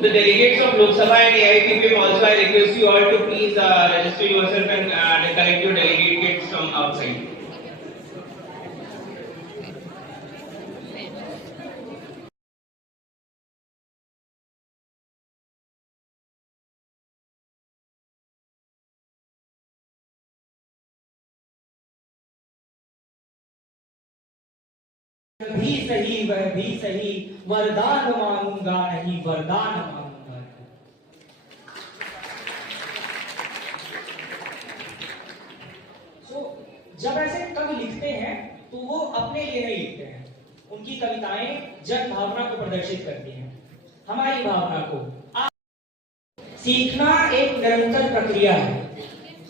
The delegates of Lok Sabha and AIPPM also, I request you all to please register yourself and collect your delegates from outside. भी सही वह भी सही, वरदान मांगूंगा नहीं वरदान मांगूंगा। जब ऐसे कवि लिखते हैं तो वो अपने लिए नहीं लिखते हैं, उनकी कविताएं जन भावना को प्रदर्शित करती हैं, हमारी भावना को। सीखना एक निरंतर प्रक्रिया है।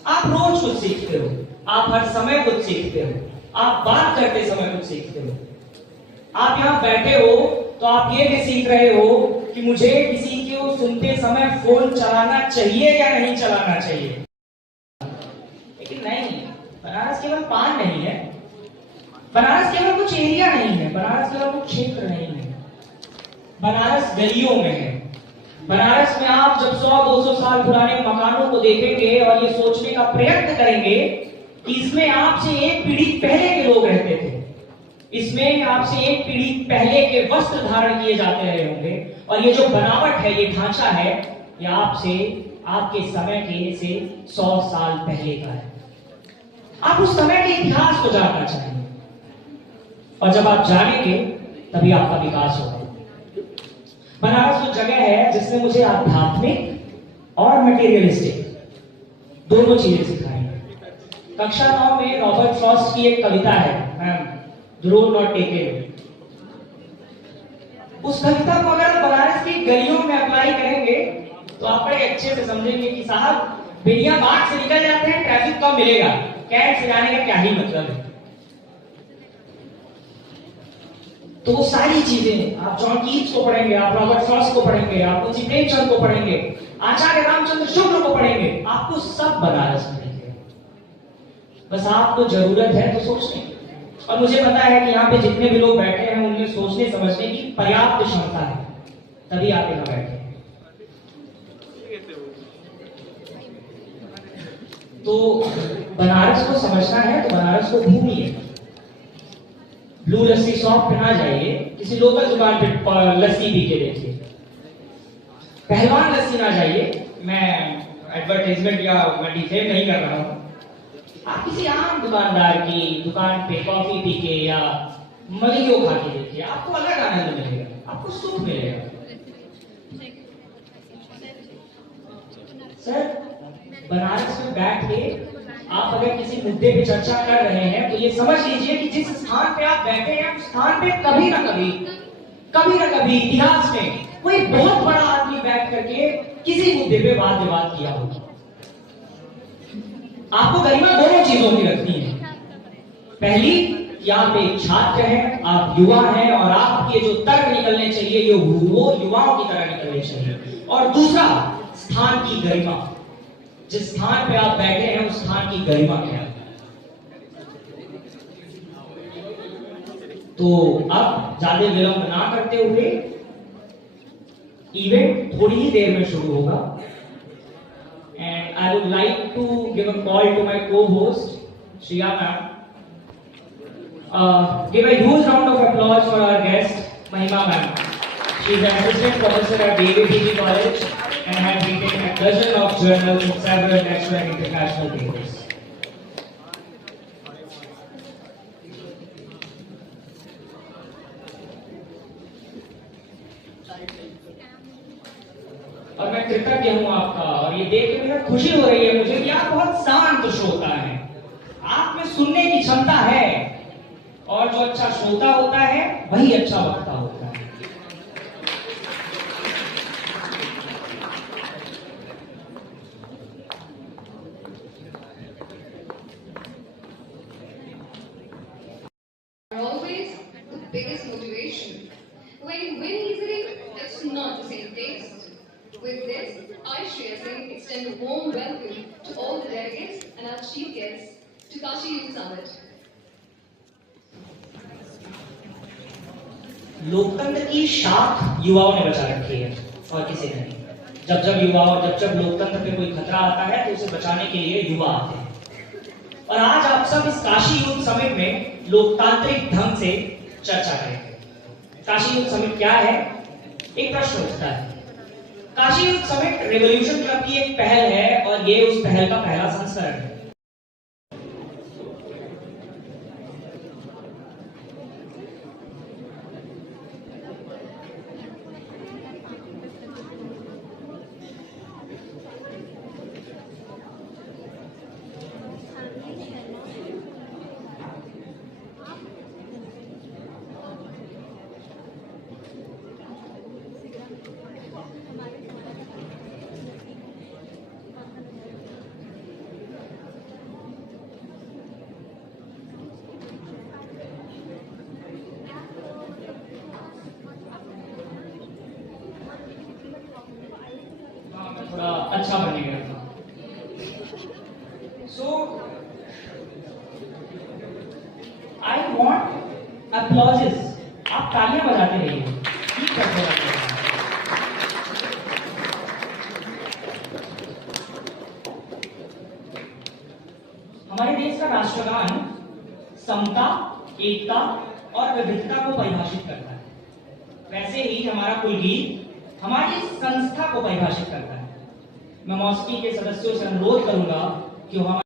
आप रोज कुछ सीखते हो, आप हर समय कुछ सीखते हो, आप बात करते समय कुछ सीखते हो। आप यहाँ बैठे हो तो आप ये भी सीख रहे हो कि मुझे किसी को सुनते समय फोन चलाना चाहिए या नहीं चलाना चाहिए। लेकिन नहीं, बनारस केवल पान नहीं है, बनारस केवल कुछ एरिया नहीं है, बनारस केवल कुछ क्षेत्र नहीं है, बनारस गलियों में है। बनारस में आप जब 100-200 साल पुराने मकानों को देखेंगे और ये सोचने का प्रयत्न करेंगे कि इसमें आपसे एक पीढ़ी पहले के लोग रहते थे, इसमें आपसे एक पीढ़ी पहले के वस्त्र धारण किए जाते रहे होंगे, और ये जो बनावट है, ये ढांचा है, ये आपसे आपके समय के से 100 साल पहले का है। आप उस समय के इतिहास को जानना चाहिए, और जब आप जानेंगे तभी आपका विकास होगा। बनारस वो जगह है जिसने मुझे आध्यात्मिक और मटेरियलिस्टिक दोनों चीजें सिखाई है। कक्षा 9 में रॉबर्ट फ्रॉस्ट की एक कविता है, ma'am The road not taken। उस कविता को अगर बनारस की गलियों में अप्लाई करेंगे तो आप बड़े अच्छे से समझेंगे कि साहब बिना बात से निकल जाते हैं, ट्रैफिक कम मिलेगा, कैंट से जाने का क्या ही मतलब है। तो वो सारी चीजें आप जॉन कीट्स को पढ़ेंगे, आप रॉबर्ट फ्रॉस्ट को पढ़ेंगे, आप मुंशी प्रेमचंद को पढ़ेंगे, आचार्य रामचंद्र शुक्ल को पढ़ेंगे, आपको सब बनारस मिलेंगे। बस आपको जरूरत है तो सोचने, और मुझे पता है कि यहाँ पे जितने भी लोग बैठे हैं उनमें सोचने समझने की पर्याप्त क्षमता है, तभी आप यहाँ बैठे हैं। तो बनारस को समझना है तो बनारस को घूमिए। ब्लू लस्सी शॉप पे ना जाइए, किसी लोकल दुकान पे लस्सी पी के देखिए। पहलवान लस्सी ना जाइए, मैं एडवर्टाइजमेंट या मैं डिफेम नहीं कर रहा हूँ। आप किसी आम दुकानदार की दुकान पे कॉफी पी के या मलियो खा के देखिए, आपको अलग आनंद मिलेगा, आपको सुख मिलेगा। सर, बनारस में बैठ के आप अगर किसी मुद्दे पे चर्चा कर रहे हैं तो ये समझ लीजिए कि जिस स्थान पे आप बैठे हैं उस स्थान पे कभी ना कभी इतिहास में कोई बहुत बड़ा आदमी बैठ करके किसी मुद्दे पे वाद विवाद किया होगा। आपको गरिमा दोनों चीजों की रखनी है। पहली कि आप एक छात्र हैं, आप युवा हैं, और आपके जो तर्क निकलने चाहिए ये वो युवाओं की तरह निकलने चाहिए। और दूसरा, स्थान की गरिमा, जिस स्थान पे आप बैठे हैं उस स्थान की गरिमा क्या है। तो अब ज्यादा विलंब ना करते हुए इवेंट थोड़ी ही देर में शुरू होगा। And I would like to give a call to my co-host, Shriya ma'am. Give a huge round of applause for our guest, Mahima ma'am. She is an assistant professor at DAVPG College and has written a dozen of journals in several national and international papers. और मैं कृतज्ञ हूं आपका, और ये देख के मुझे खुशी हो रही है मुझे कि आप बहुत शांत श्रोता हैं, आप में सुनने की क्षमता है, और जो अच्छा श्रोता होता है वही अच्छा वक्ता होता है। Always the biggest motivation. When you win easily, it's not the same taste. With this, I, Shreya Singh, extend a warm welcome to all the delegates and our chief guests to Kashi Youth Summit. लोकतंत्र की शाख युवाओं ने बचा रखी है। और किसी ने नहीं। जब जब युवा और जब जब लोकतंत्र पे कोई खतरा आता है तो उसे बचाने के लिए युवा आते हैं। और आज आप सब इस काशी यूथ समिट में लोकतांत्रिक ढंग से चर्चा करेंगे। काशी यूथ समिट क्या है? एक प्रश्न उठता है। Kashi youth summit revolution club की एक पहल है और ये उस पहल का पहला संस्करण है। थोड़ा अच्छा बने गया था। सो आई वॉन्ट अप्लॉजेस। आप तालियां बजाते रहिए, ठीक करते रहिए। हमारे देश का राष्ट्रगान समता, एकता और विविधता को परिभाषित करता है। वैसे ही हमारा कुल गीत हमारी संस्था को परिभाषित करता है। मैं मौसीकी के सदस्यों से अनुरोध करूंगा कि वो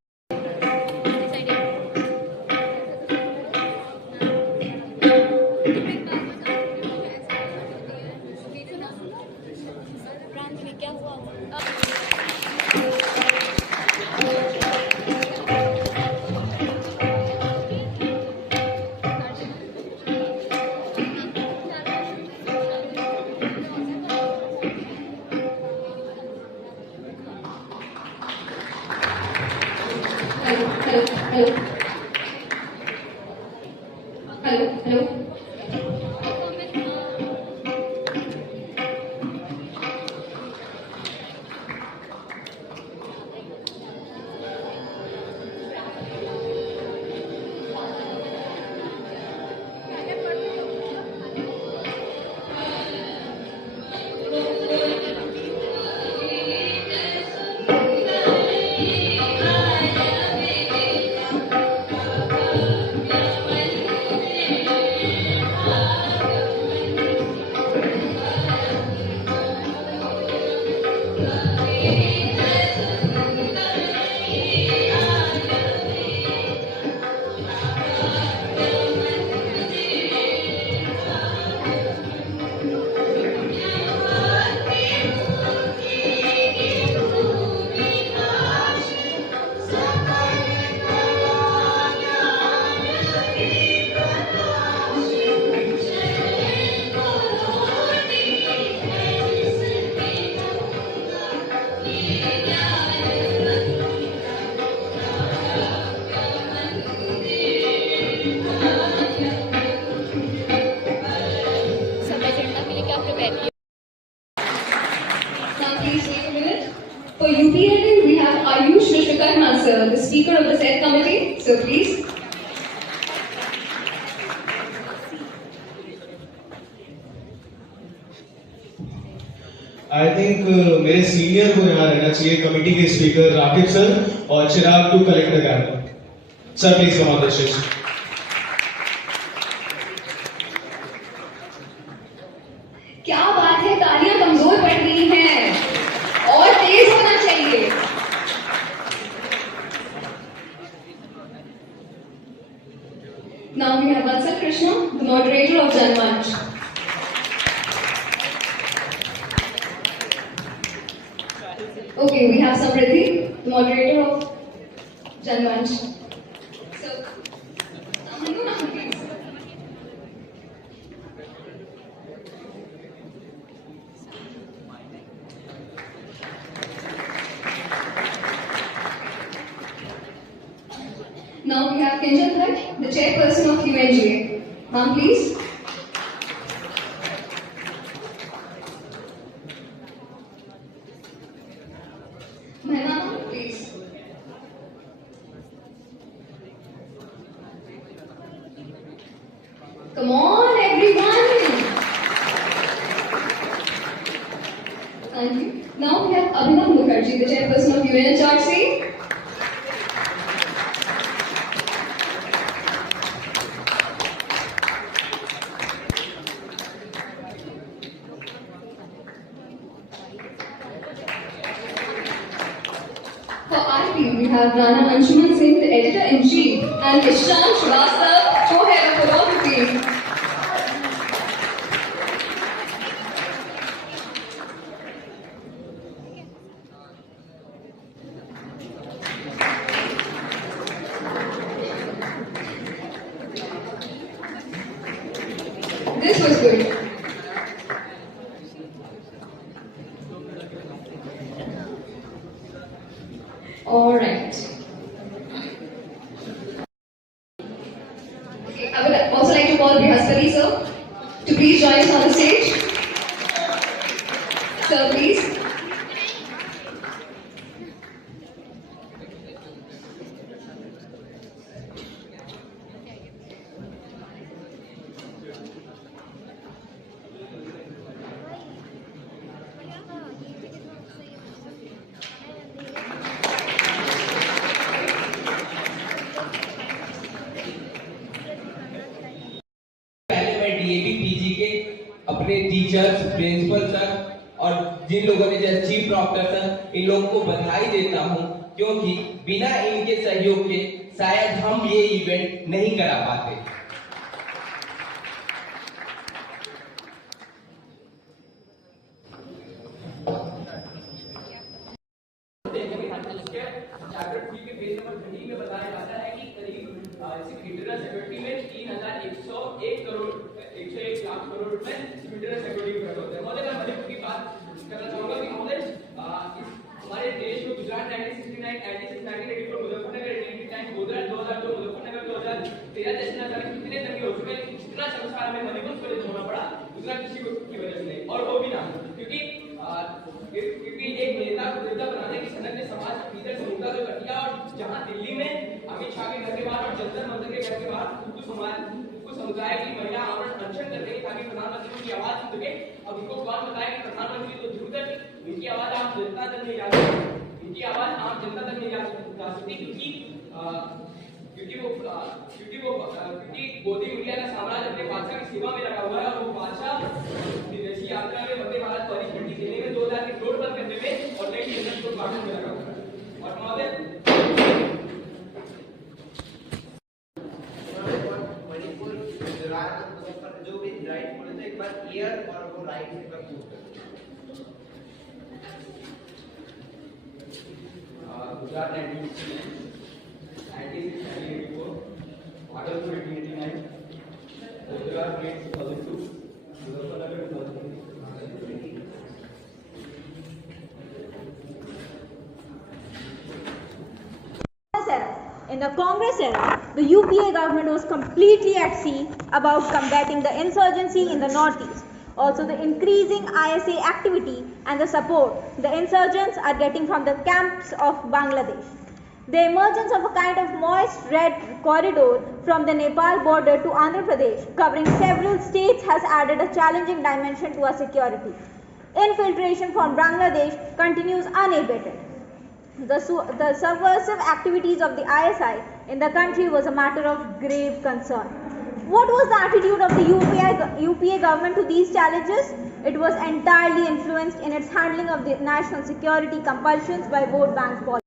Hello. For UPLA, we have Ayush Vishwakarma, sir, the Speaker of the said committee. So please. I think मेरे सीनियर को यहाँ रहना चाहिए, कमेटी के स्पीकर राकिब सर और Chirag to collect the gap. Sir please come on the stage. क्या बात है, तालियां कमजोर पड़ गई हैं और तेज होना चाहिए। Now we have Vatsal Krishna, the moderator of Janmanch. Okay, we have Samriddhi, the moderator of Janmanch. So, please. Now we have Kinjal Bhatt, the chairperson of UNGA. Ma'am, please. Mehna, please. Come on, everyone. Thank you. Now we have Abhinav Mukherjee, the chairperson of UNHRC. For IP, we have Rana Anshuman Singh, the editor-in-chief, and Ishan Shrivastava, co-head of photography. This was good. All right. Okay, I would also like to call Brihaspati sir to please join us on the stage. Sir, please. पहले मैं DAV PG के अपने teachers, principal sir और जिन लोगों ने जैसे chief proctor sir, इन लोगों को बधाई देता हूं, क्योंकि बिना इनके सहयोग के शायद हम ये इवेंट नहीं करा पाते। चैप्टर 3 के पेज नंबर 30 में बताया जाता है कि करीब इंटरनल सिक्योरिटी में 3101 करोड़ 101 लाख करोड़ रुपए इंटरनल सिक्योरिटी खर्च होते हैं। महोदय, मैं बजट की बात करना चाहूंगा कि महोदय हमारे देश में गुजरात 1969, 1984 मुजफ्फरनगर 1989, गोधरा 2002, मुजफ्फरनगर 2013 जैसे न जाने कितने दंगे हो चुके हैं, इतना संसार में मणिपुर को होना पड़ा दूसरा किसी की वजह से नहीं, और वो भी ना क्योंकि एक नेता को नेता बनाने की सनक ने समाज के भीतर से मुद्दा तो कर दिया, और जहां दिल्ली में अमित शाह के घर के बाहर और जंतर मंतर के घर के बाहर कुछ समुदाय की महिला आमरण अनशन कर रही ताकि प्रधानमंत्री की आवाज सुन सके। अब इनको कौन बताए कि प्रधानमंत्री तो दूर तक इनकी आवाज आम जनता तक नहीं जा सकती, इनकी आवाज आम जनता तक नहीं जा सकती, क्योंकि गोदी मीडिया का साम्राज्य अपने बादशाह की सेवा में लगा हुआ है, और वो बादशाह विदेशी यात्रा में वंदे भारत पॉलिसी देने में 2000 के नोट बंद करने में और नई योजना को काटने में लगा हुआ है। और महोदय, मणिपुर, गुजरात, मुजफ्फर जो भी राइट बोले तो एक बार ईयर और वो राइट से कर गुजरात 1969, 1984, भागलपुर 1989, गुजरात 2002, मुजफ्फरनगर 2003। In the Congress era, the UPA government was completely at sea about combating the insurgency in the northeast. Also, the increasing ISA activity and the support the insurgents are getting from the camps of Bangladesh. The emergence of a kind of moist red corridor from the Nepal border to Andhra Pradesh, covering several states, has added a challenging dimension to our security. Infiltration from Bangladesh continues unabated. The subversive activities of the ISI in the country was a matter of grave concern. What was the attitude of the UPA government to these challenges? It was entirely influenced in its handling of the national security compulsions by vote bank policy.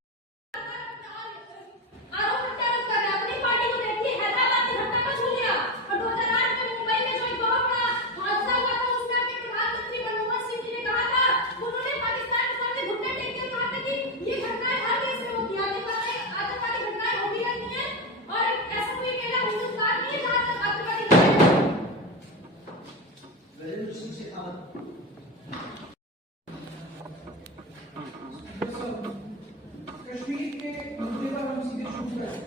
Kashmir के मुद्दे पर हम सीधे शुरू करें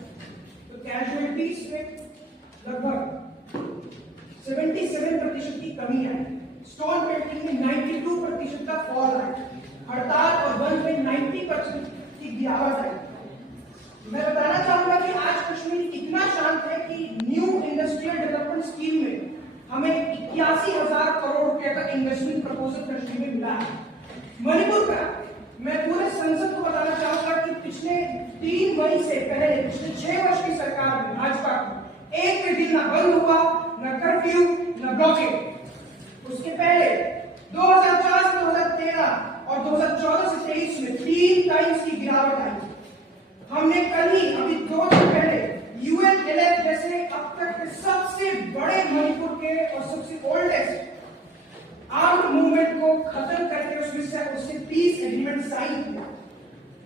तो कैजुअलिटीज में लगभग 77% की कमी आई, स्टोन पेल्टिंग में 92% का फॉल आया, हड़ताल और बंद में 90% की गिरावट आई। मैं बताना चाहूंगा कि आज कश्मीर इतना शांत है कि न्यू इंडस्ट्रियल डेवलपमेंट स्कीम में हमें 81,000 करोड़ रुपए का इन्वेस्टमेंट प्रपोजल कश्मीर में मिला है। मणिपुर का मैं पूरे संसद को बताना चाहूंगा कि पिछले 3 मई से पहले पिछले 6 वर्ष की सरकार में भाजपा की एक भी दिन न बंद हुआ, न कर्फ्यू, न ब्लॉकेज। उसके पहले 2004 से 2013 और 2014 से 23 में 3 टाइम्स की गिरावट आई। हमने कल ही अभी 2 दिन पहले UNLF जैसे अब तक के सबसे बड़े मणिपुर के और सबसे ओल्डेस्ट आर्म्ड मूवमेंट को खत्म करके उससे पीस एग्रीमेंट साइन किया।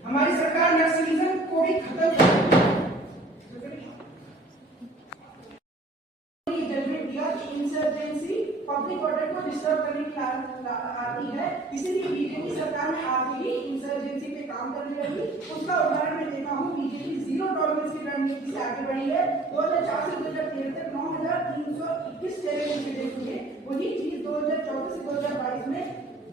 हमारी सरकार नक्सलिज्म को भी खत्म कर जजमेंट दिया कि इंसर्जेंसी पब्लिक ऑर्डर को डिस्टर्ब करने की आती है, इसीलिए बीजेपी सरकार में आते ही इंसर्जेंसी पे काम करने लगी। उसका उदाहरण मैं देता हूँ, बीजेपी जीरो टॉलरेंस की रणनीति से आगे बढ़ी है। 2004 से 2013 तक 9,321 टेरर इंसिडेंट हुए, वही चीज 2014 से 2022 में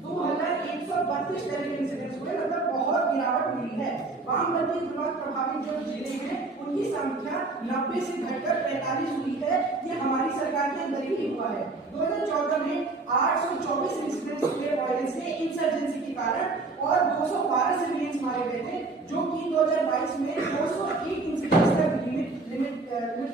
2,132 टेरर इंसिडेंट्स हुए, मतलब बहुत गिरावट हुई है। वामपंथी उग्रवाद प्रभावित जो जिले हैं उनकी संख्या 90 से घटकर 45 हुई है। ये हमारी सरकार के अंदर ही हुआ है। 2014 में 824 इंसिडेंट्स हुए वायलेंस के इंसर्जेंसी के कारण और 212 सिविलियंस मारे गए थे, जो कि 2022 में 201 इंसिडेंट्स तक लिमिट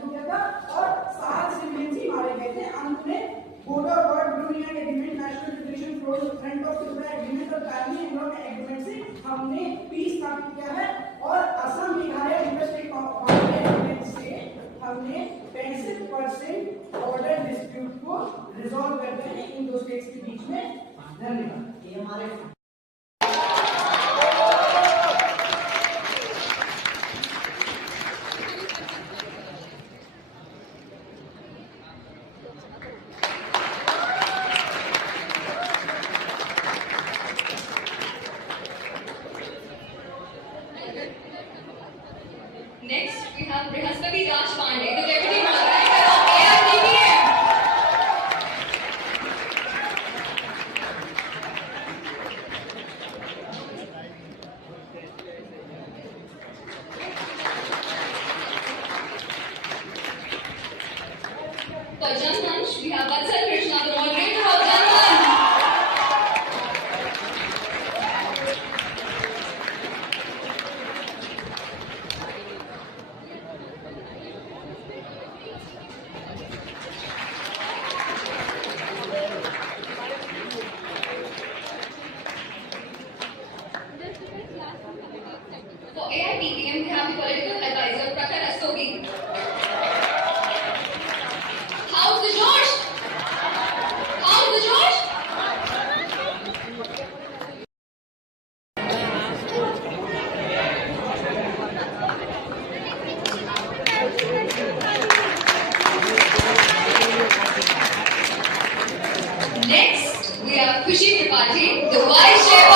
हो गया था और 7 सिविलियंस ही मारे गए थे। अंत में बॉर्डर वार ब्रूनिया agreement, national liberation front of Tripura agreement और कार्बी एंग्लोन एग्रीमेंट से हमने पीस स्थापित किया है और असम मेघालय इंटरस्टेट कॉम्प्रोमाइज एग्रीमेंट से हमने 65% बॉर्डर डिस्प्यूट को रिजॉल्व करते हैं इन दो स्टेट्स के बीच में। धन्यवाद। ये हमारे Next, we have Brihaspati Raj Pandey, the Deputy Moderator of AIPPM. For Jan Manch, we have Vatsal Krishna, the Moderator of Jan Manch. For AIPPM, we have the political advisor Prakhar Rastogi. How's the Josh? How's the Josh? Next, we have Khushi Tripathi, the Vice Chair